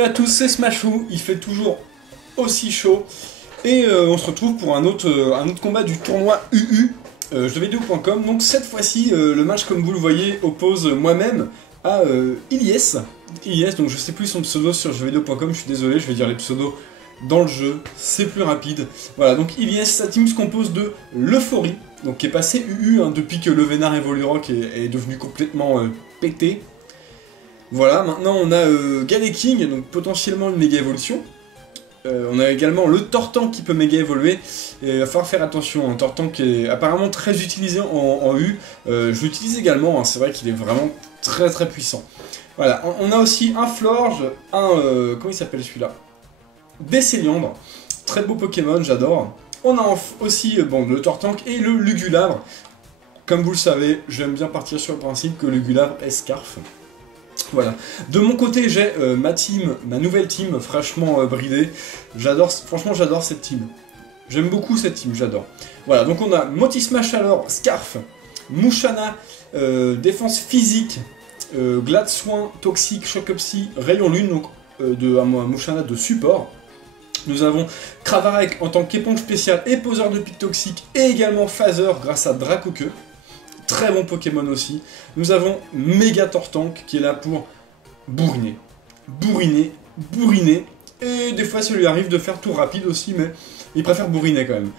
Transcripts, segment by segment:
Salut à tous, c'est Smashou, il fait toujours aussi chaud. Et on se retrouve pour un autre combat du tournoi UU, jeuxvideo.com. Donc cette fois-ci, le match, comme vous le voyez, oppose moi-même à Ilyes. Ilyes, donc je sais plus son pseudo sur jeuxvideo.com, je suis désolé, je vais dire les pseudos dans le jeu, c'est plus rapide. Voilà, donc Ilyes, sa team se compose de l'Euphorie, donc qui est passé UU depuis que le Vénard Evolurock est devenu complètement pété. Voilà, maintenant on a Galeking, donc potentiellement une méga évolution. On a également le Tortank qui peut méga évoluer, et il va falloir faire attention, un Tortank qui est apparemment très utilisé en U, je l'utilise également, hein, c'est vrai qu'il est vraiment très puissant. Voilà, on a aussi un Florge, comment il s'appelle celui-là? Descéliandre, très beau Pokémon, j'adore. On a aussi le Tortank et le Lugulabre. Comme vous le savez, j'aime bien partir sur le principe que Lugulabre est Scarf. Voilà. De mon côté, j'ai ma nouvelle team fraîchement bridée. Franchement, j'adore cette team. J'aime beaucoup cette team, j'adore. Voilà, donc on a Motisma Chaleur, Scarf, Mushanna, défense physique, Glade Soin, Toxique, Choc-Psy, Rayon Lune, donc un Mushanna de support. Nous avons Cravarek en tant qu'éponge spéciale et poseur de pic toxique, et également Phaser grâce à Dracoqueux. Très bon Pokémon aussi. Nous avons Méga Tortank qui est là pour bourriner. Bourriner. Et des fois ça lui arrive de faire tour rapide aussi, mais il préfère bourriner quand même.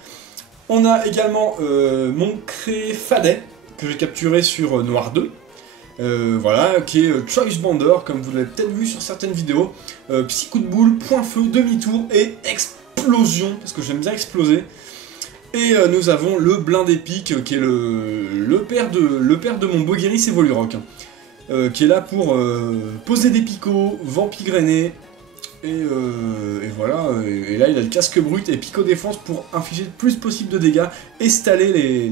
On a également mon Créfadet que j'ai capturé sur Noir 2. Voilà, qui est Choice Bander, comme vous l'avez peut-être vu sur certaines vidéos. Psy coup de boule, point feu, demi-tour et explosion, parce que j'aime bien exploser. Et nous avons le Blindé Pic, qui est le père de mon Bogueris Evolurock, qui est là pour poser des picots, Vampigrainer, et voilà. Et là, il a le casque brut et Pico Défense pour infliger le plus possible de dégâts et staller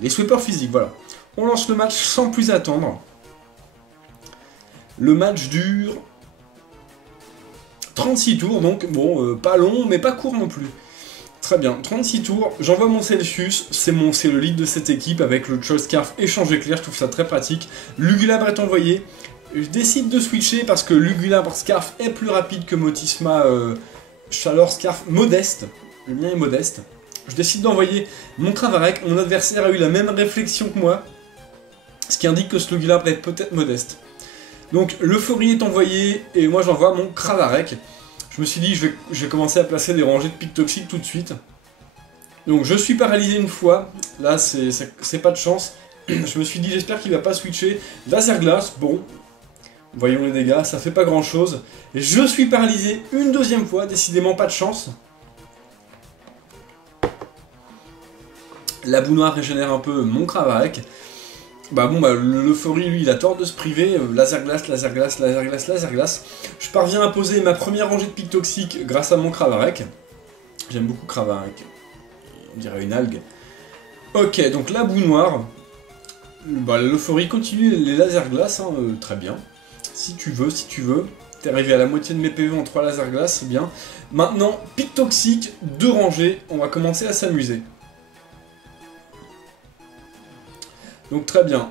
les sweepers physiques, voilà. On lance le match sans plus attendre. Le match dure 36 tours, donc bon, pas long, mais pas court non plus. Très bien, 36 tours, j'envoie mon Celsius, c'est le lead de cette équipe avec le Choice Scarf échangé clair, je trouve ça très pratique. Lugulabre est envoyé, je décide de switcher parce que Lugulabre Scarf est plus rapide que Motisma Chaleur Scarf modeste, le mien est modeste. Je décide d'envoyer mon Cravarek, mon adversaire a eu la même réflexion que moi, ce qui indique que ce Lugulabre est peut-être modeste. Donc l'Euphorie est envoyée et moi j'envoie mon Cravarek. Je me suis dit, je vais commencer à placer des rangées de pics toxiques tout de suite. Donc je suis paralysé une fois, là c'est pas de chance. Je me suis dit, j'espère qu'il va pas switcher. Laser Glace, bon, voyons les dégâts, ça fait pas grand chose. Et je suis paralysé une deuxième fois, décidément pas de chance. La boue noire régénère un peu mon Cravarek. L'Euphorie, lui, il a tort de se priver. Laser glace. Je parviens à poser ma première rangée de pics toxiques grâce à mon Cravarek. J'aime beaucoup Cravarek. On dirait une algue. Ok, donc la boue noire. L'Euphorie continue les laser glace, hein, très bien. Si tu veux. T'es arrivé à la moitié de mes PV en 3 laser glace, c'est bien. Maintenant, pics toxiques, 2 rangées. On va commencer à s'amuser. Donc très bien,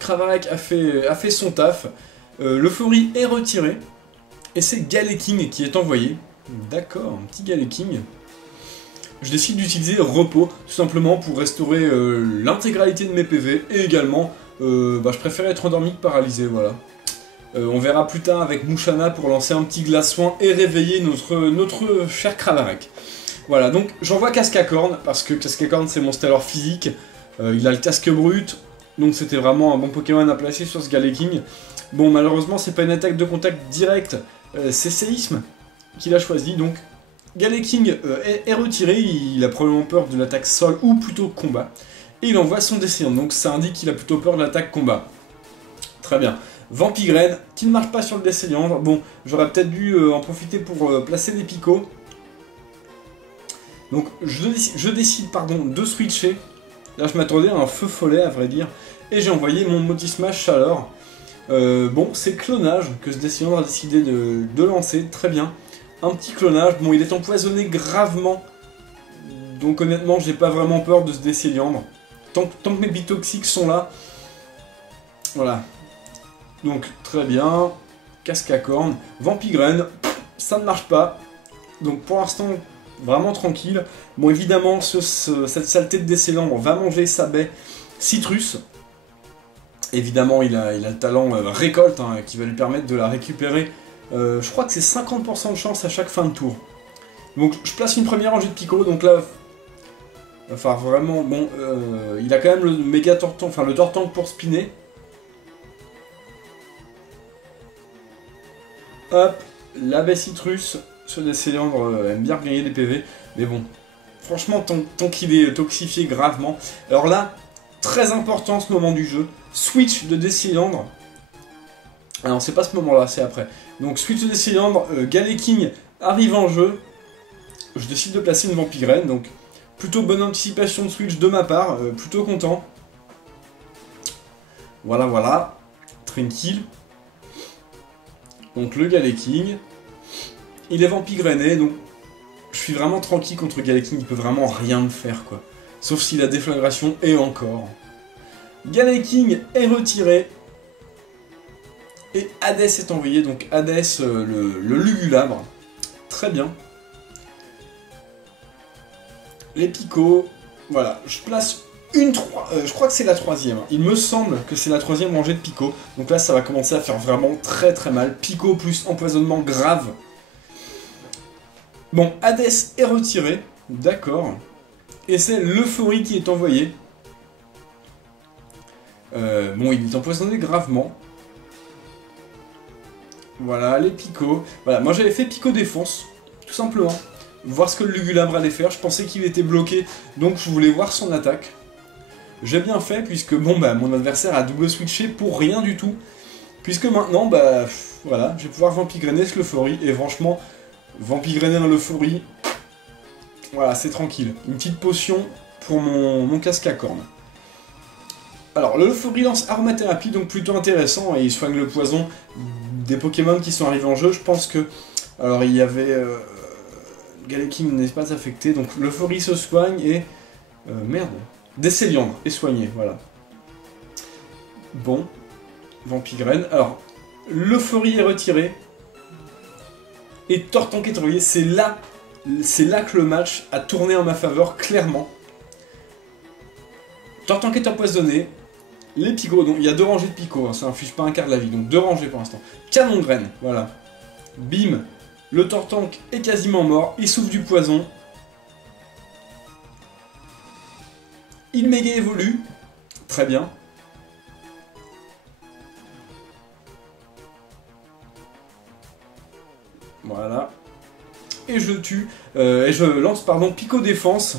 Cravarek a fait son taf, l'Euphorie est retirée, et c'est Galeking qui est envoyé. D'accord, un petit Galeking. Je décide d'utiliser Repos, tout simplement pour restaurer l'intégralité de mes PV, et également, je préfère être endormi que paralysé, voilà. On verra plus tard avec Mushanna pour lancer un petit glace soin et réveiller notre cher Cravarek. Voilà, donc j'envoie Cascacorn, parce que Cascacorn c'est mon stellar physique. Il a le casque brut, donc c'était vraiment un bon Pokémon à placer sur ce Galeking. Bon, malheureusement, c'est pas une attaque de contact direct, c'est Séisme qu'il a choisi, donc Galeking est retiré, il a probablement peur de l'attaque sol, ou plutôt combat, et il envoie son Descéliandre, donc ça indique qu'il a plutôt peur de l'attaque combat. Très bien. Vampigraine, qui ne marche pas sur le Descéliandre, bon, j'aurais peut-être dû en profiter pour placer des picots. Donc, je décide de switcher. Là, je m'attendais à un feu follet, à vrai dire, et j'ai envoyé mon Motisma Chaleur. C'est clonage que ce Descéliandre a décidé de lancer, très bien. Un petit clonage, bon, il est empoisonné gravement, donc honnêtement, j'ai pas vraiment peur de ce Descéliandre. Tant que mes bitoxiques sont là, voilà. Donc, très bien. casque à cornes, Vampigraine, ça ne marche pas. Donc pour l'instant, vraiment tranquille. Bon, évidemment, cette saleté de Décélambre va manger sa baie Citrus. Évidemment, il a le talent récolte hein, qui va lui permettre de la récupérer. Je crois que c'est 50% de chance à chaque fin de tour. Donc je place une première rangée de Pico, donc là... Enfin vraiment, bon, il a quand même le méga Tortank, enfin le Tortank pour spinner. Hop, la baie Citrus, ce Décélambre aime bien gagner des PV, mais bon, franchement, tant qu'il est toxifié gravement. Alors là, très important ce moment du jeu, switch de Décélambre. Ah non, c'est pas ce moment-là, c'est après. Donc switch de Décélambre, Galeking arrive en jeu. Je décide de placer une Vampigraine, donc plutôt bonne anticipation de switch de ma part, plutôt content. Voilà, voilà, tranquille. Donc le Galeking, il est Vampigrené, donc je suis vraiment tranquille contre Galeking, il peut vraiment rien me faire quoi. Sauf s'il a déflagration et encore. Galeking est retiré. Et Hades est envoyé, donc Hades le Lugulabre. Très bien. Les Pico, voilà, je place une 3, je crois que c'est la troisième. Il me semble que c'est la troisième rangée de Pico. Donc là, ça va commencer à faire vraiment très très mal. Pico plus empoisonnement grave. Bon, Hades est retiré, d'accord. Et c'est l'Euphorie qui est envoyé. Bon, il est empoisonné gravement. Voilà, les Pico. Voilà, moi j'avais fait Pico défense, tout simplement. Voir ce que le Lugulabre allait faire. Je pensais qu'il était bloqué, donc je voulais voir son attaque. J'ai bien fait, puisque bon, bah, mon adversaire a double switché pour rien du tout. Puisque maintenant, bah, voilà, je vais pouvoir Vampigrainer ce l'Euphorie. Et franchement, Vampigrainer un l'Euphorie, voilà, c'est tranquille. Une petite potion pour mon casque à cornes. Alors, l'Euphorie lance Aromathérapie, donc plutôt intéressant, et il soigne le poison des Pokémon qui sont arrivés en jeu. Je pense que... Alors, il y avait... Galeking n'est pas affecté, donc l'Euphorie se soigne et... merde. Décéliandre est soigné, voilà. Bon. Vampigraine. Alors, l'Euphorie est retirée. Et Tortank est envoyé. C'est là que le match a tourné en ma faveur, clairement. Tortank est empoisonné. Les Pico, donc il y a 2 rangées de Pico, hein, ça inflige pas un quart de la vie, donc 2 rangées pour l'instant. Canon Graine, voilà. Bim. Le Tortank est quasiment mort, il souffle du poison. Il méga évolue. Très bien. Voilà. Et je tue. Et je lance, pardon, Pico Défense.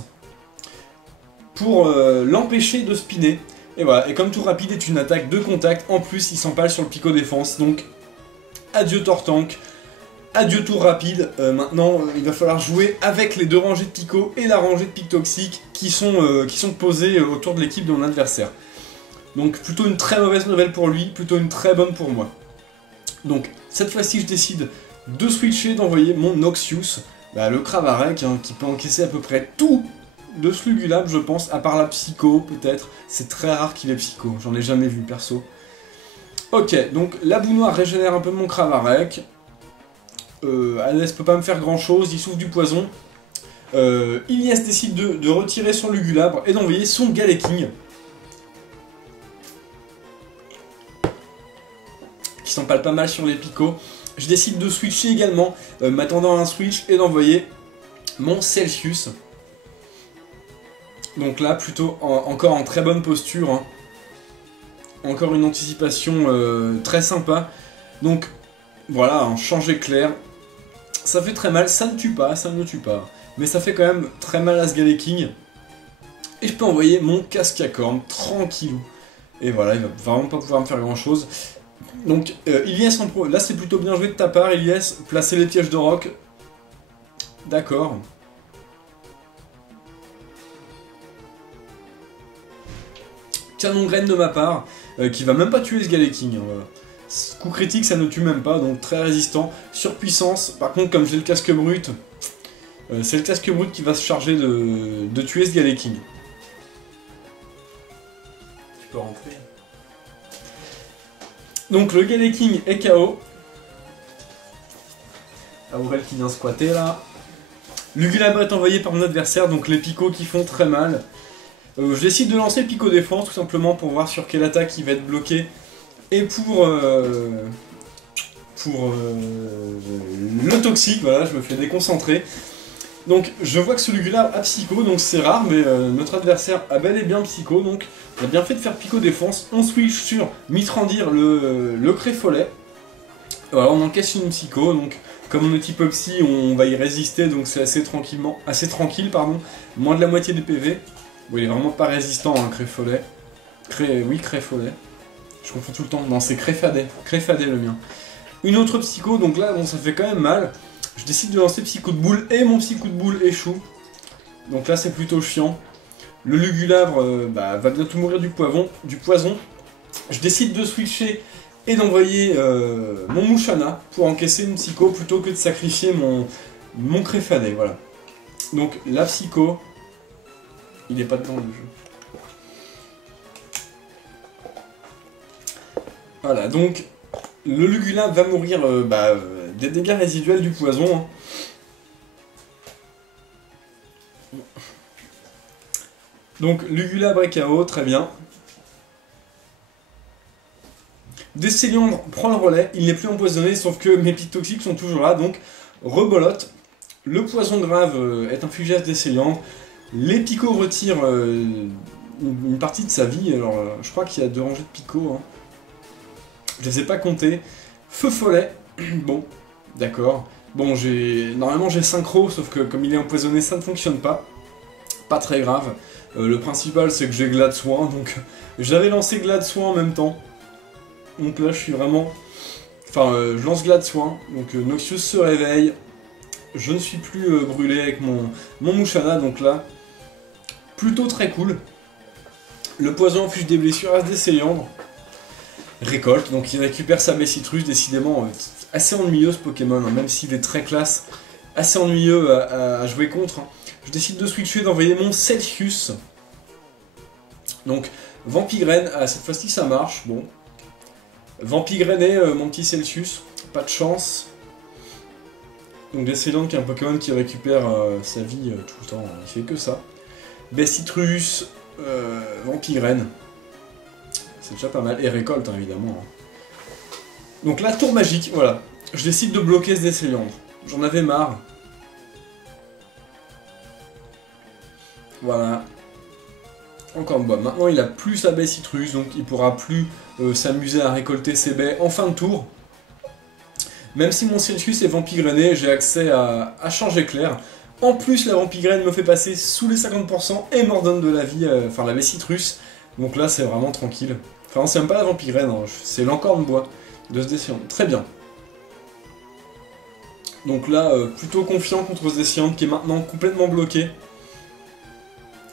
Pour l'empêcher de spinner. Et voilà. Et comme tout rapide est une attaque de contact, en plus il s'empale sur le Pico Défense. Donc, adieu Tortank. Adieu tour rapide, maintenant il va falloir jouer avec les 2 rangées de Pico et la rangée de Pic Toxique qui sont posées autour de l'équipe de mon adversaire. Donc plutôt une très mauvaise nouvelle pour lui, plutôt une très bonne pour moi. Donc cette fois-ci je décide de switcher, d'envoyer mon Noxious, le Cravarec, hein, qui peut encaisser à peu près tout de ce Lugulabre je pense, à part la Psycho peut-être. C'est très rare qu'il ait Psycho, j'en ai jamais vu perso. Ok, donc la boue noire régénère un peu mon Cravarec. Hades peut pas me faire grand chose, il souffle du poison. Ilias décide de retirer son Lugulabre et d'envoyer son Galeking. Qui s'empale pas mal sur les Pico. Je décide de switcher également, m'attendant à un switch et d'envoyer mon Celsius. Donc là, plutôt encore en très bonne posture. Hein. Encore une anticipation très sympa. Donc voilà, un changer clair. Ça fait très mal, ça ne tue pas, ça ne tue pas. Mais ça fait quand même très mal à ce Galeking. Et je peux envoyer mon casque à cornes, tranquillou. Et voilà, il va vraiment pas pouvoir me faire grand chose. Donc, Ilias, là c'est plutôt bien joué de ta part, Ilias. Placer les pièges de roc. D'accord. Canon Graine de ma part, qui va même pas tuer ce Galeking. Hein, voilà. Coup critique, ça ne tue même pas, donc très résistant. Surpuissance, par contre, comme j'ai le casque brut, c'est le casque brut qui va se charger de tuer ce Galeking. Tu peux rentrer. Donc le Galeking est KO. Aurel qui vient squatter là. Lugulabre est envoyé par mon adversaire, donc les picots qui font très mal. Je décide de lancer Pico Défense tout simplement pour voir sur quelle attaque il va être bloqué. Et pour le toxique, voilà, je me fais déconcentrer. Donc je vois que ce Lugulabre a Psycho, donc c'est rare, mais notre adversaire a bel et bien Psycho, donc on a bien fait de faire Pico Défense. On switch sur Mitrandir le Créfolet. Voilà, on encaisse une Psycho, donc comme on est type Psy, on va y résister, donc c'est assez tranquille, pardon. Moins de la moitié des PV. Bon, il est vraiment pas résistant, hein, Créfolet. Oui, Créfolet. Je confonds tout le temps. Non, c'est Créfadet. Créfadet le mien. Une autre Psycho, donc là, bon, ça fait quand même mal. Je décide de lancer Psycho de boule et mon Psycho de boule échoue. Donc là, c'est plutôt chiant. Le Lugulabre va bientôt mourir du poison. Je décide de switcher et d'envoyer mon Mouchana pour encaisser une Psycho plutôt que de sacrifier mon Créfadet, voilà. Donc la Psycho, il est pas dedans le jeu. Voilà, donc le Lugulabre va mourir des dégâts résiduels du poison. Hein. Donc Lugulabre est KO, très bien. Descéliandre prend le relais, il n'est plus empoisonné, sauf que mes pics toxiques sont toujours là, donc rebolote. Le poison grave est infligé à Descéliandre. Les picots retirent une partie de sa vie, alors je crois qu'il y a 2 rangées de picots. Hein. Je les ai pas comptés. Feu follet, bon, d'accord. Bon, normalement j'ai synchro, sauf que comme il est empoisonné, ça ne fonctionne pas. Pas très grave. Le principal, c'est que j'ai Glade Soin, donc j'avais lancé Glade Soin en même temps. Donc là, je suis vraiment... Enfin, je lance Glade Soin, donc Noxious se réveille. Je ne suis plus brûlé avec mon Mouchana, donc là, plutôt très cool. Le poison inflige des blessures à Descéliandre. Récolte, donc il récupère sa Bessitrus, décidément assez ennuyeux ce Pokémon, hein, même s'il est très classe, assez ennuyeux à jouer contre. Hein. Je décide de switcher, d'envoyer mon Celsius. Donc, Vampigraine, cette fois-ci ça marche, bon. Vampigrené, mon petit Celsius, pas de chance. Donc Descéliandre qui est un Pokémon qui récupère sa vie tout le temps, il fait que ça. Bessitrus, Vampigraine. C'est déjà pas mal, et récolte hein, évidemment. Hein. Donc la tour magique, voilà. Je décide de bloquer ce Descéliandre. J'en avais marre. Voilà. Encore une bois. Maintenant il a plus sa baie citrus, donc il pourra plus s'amuser à récolter ses baies en fin de tour. Même si mon Celsius est vampigrené, j'ai accès à changer clair. En plus la vampigraine me fait passer sous les 50% et m'ordonne de la vie, enfin la baie citrus. Donc là c'est vraiment tranquille. Enfin c'est même pas la vampigraine, hein, c'est l'encorne bois de ce Descéliandre. Très bien. Donc là plutôt confiant contre ce Descéliandre qui est maintenant complètement bloqué.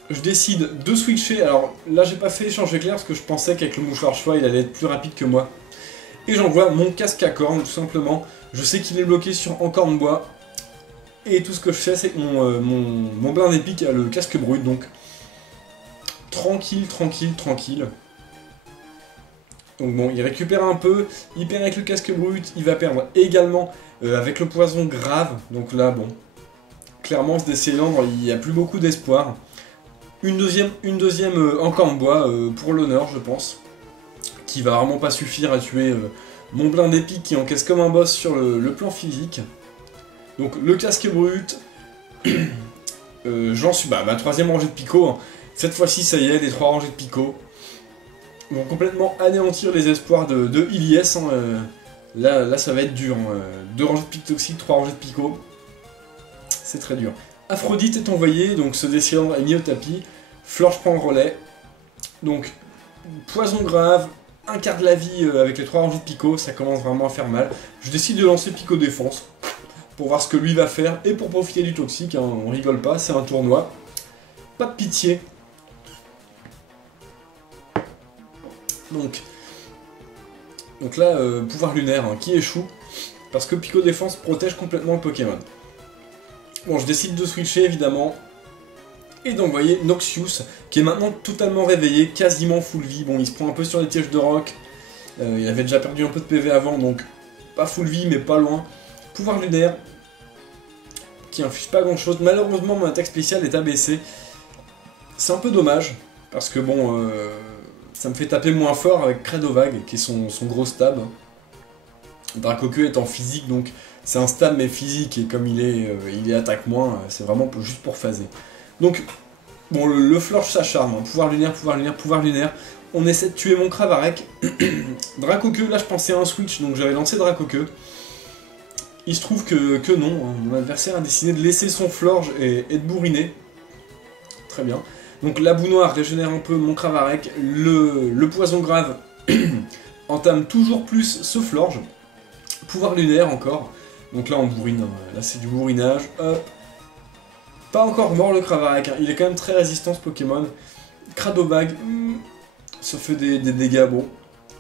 Je décide de switcher, alors là j'ai pas fait échanger clair parce que je pensais qu'avec le mouchoir choix il allait être plus rapide que moi. Et j'envoie mon casque à corne tout simplement, je sais qu'il est bloqué sur encorne bois. Et tout ce que je fais c'est que mon blind épique a le casque brut donc tranquille. Donc bon il récupère un peu, il perd avec le casque brut, il va perdre également avec le poison grave. Donc là bon, clairement ce Descéliandre il n'y a plus beaucoup d'espoir. Une deuxième encorne bois pour l'honneur, je pense, qui va vraiment pas suffire à tuer mon blind épique qui encaisse comme un boss sur le plan physique. Donc le casque brut, j'en suis ma troisième rangée de picots. Hein. Cette fois-ci, ça y est, les 3 rangées de picots vont complètement anéantir les espoirs de Ilyes. Hein. Là, ça va être dur. Hein. 2 rangées de pics toxiques, 3 rangées de picots. C'est très dur. Aphrodite est envoyé, donc ce Descéliandre est mis au tapis. Florge prend le relais. Donc, poison grave, un quart de la vie avec les 3 rangées de picots, ça commence vraiment à faire mal. Je décide de lancer Pico Défense pour voir ce que lui va faire et pour profiter du toxique. Hein, on rigole pas, c'est un tournoi. Pas de pitié. Donc là, pouvoir lunaire hein, qui échoue parce que Pico Défense protège complètement le Pokémon. Bon, je décide de switcher évidemment et d'envoyer Noxious qui est maintenant totalement réveillé, quasiment full vie. Bon, il se prend un peu sur les tièges de roc, il avait déjà perdu un peu de PV avant donc pas full vie mais pas loin. Pouvoir lunaire, qui inflige pas grand chose. Malheureusement, mon attaque spéciale est abaissée. C'est un peu dommage, parce que bon, ça me fait taper moins fort avec Cradovag, qui est son gros stab. Dracoqueux est en physique, donc c'est un stab mais physique, et comme il est attaque moins, c'est vraiment juste pour phaser. Donc, bon, le Florge ça charme, hein. Pouvoir lunaire, pouvoir lunaire, pouvoir lunaire. On essaie de tuer mon Cravarec. Dracoqueux, là je pensais à un switch, donc j'avais lancé Dracoqueux. Il se trouve que non, hein. Mon adversaire a décidé de laisser son Florge et de bourriner. Très bien. Donc la boue noire régénère un peu mon Cravarec. Le poison grave entame toujours plus ce Florge. Pouvoir lunaire encore. Donc là on bourrine, hein. Là c'est du bourrinage. Hop. Pas encore mort le Cravarec, hein. Il est quand même très résistant ce Pokémon. Cradovag, ça fait des dégâts, bon,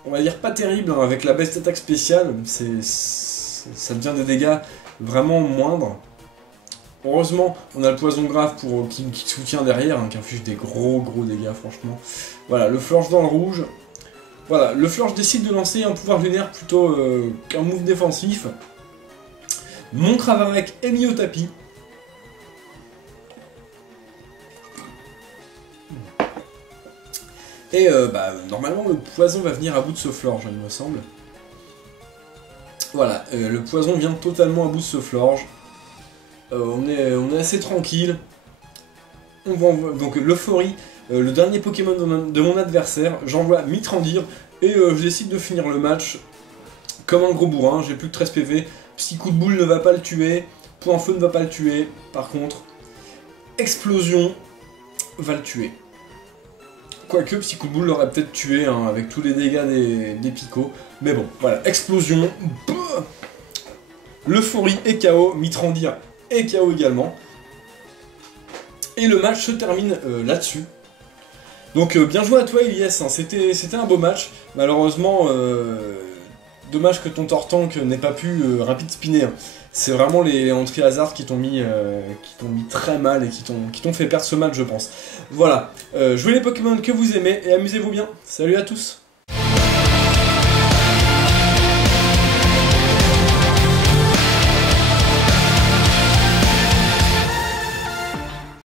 on va dire pas terrible, hein. Avec la baisse d'attaque spéciale, ça devient des dégâts vraiment moindres. Heureusement, on a le poison grave qui soutient derrière, hein, qui inflige des gros dégâts, franchement. Voilà, le Florge dans le rouge. Voilà, le Florge décide de lancer un pouvoir lunaire plutôt qu'un move défensif. Mon Cravarec est mis au tapis. Et normalement le poison va venir à bout de ce Florge, il me semble. Voilà, le poison vient totalement à bout de ce Florge. On est assez tranquille. Donc l'euphorie, le dernier Pokémon de mon adversaire, j'envoie Mitrandir et je décide de finir le match comme un gros bourrin. J'ai plus que 13 PV. Psy coup de boule ne va pas le tuer. Point feu ne va pas le tuer. Par contre, explosion va le tuer. Quoique Psy coup de boule l'aurait peut-être tué, hein, avec tous les dégâts des picots. Mais bon, voilà, explosion. L'euphorie est KO, Mitrandir est KO également. Et le match se termine là-dessus. Donc bien joué à toi Elias, hein. C'était un beau match. Malheureusement, dommage que ton Tortank n'ait pas pu rapide spinner, hein. C'est vraiment les entrées hasard qui t'ont mis très mal et qui t'ont fait perdre ce match, je pense. Voilà, jouez les Pokémon que vous aimez et amusez-vous bien. Salut à tous.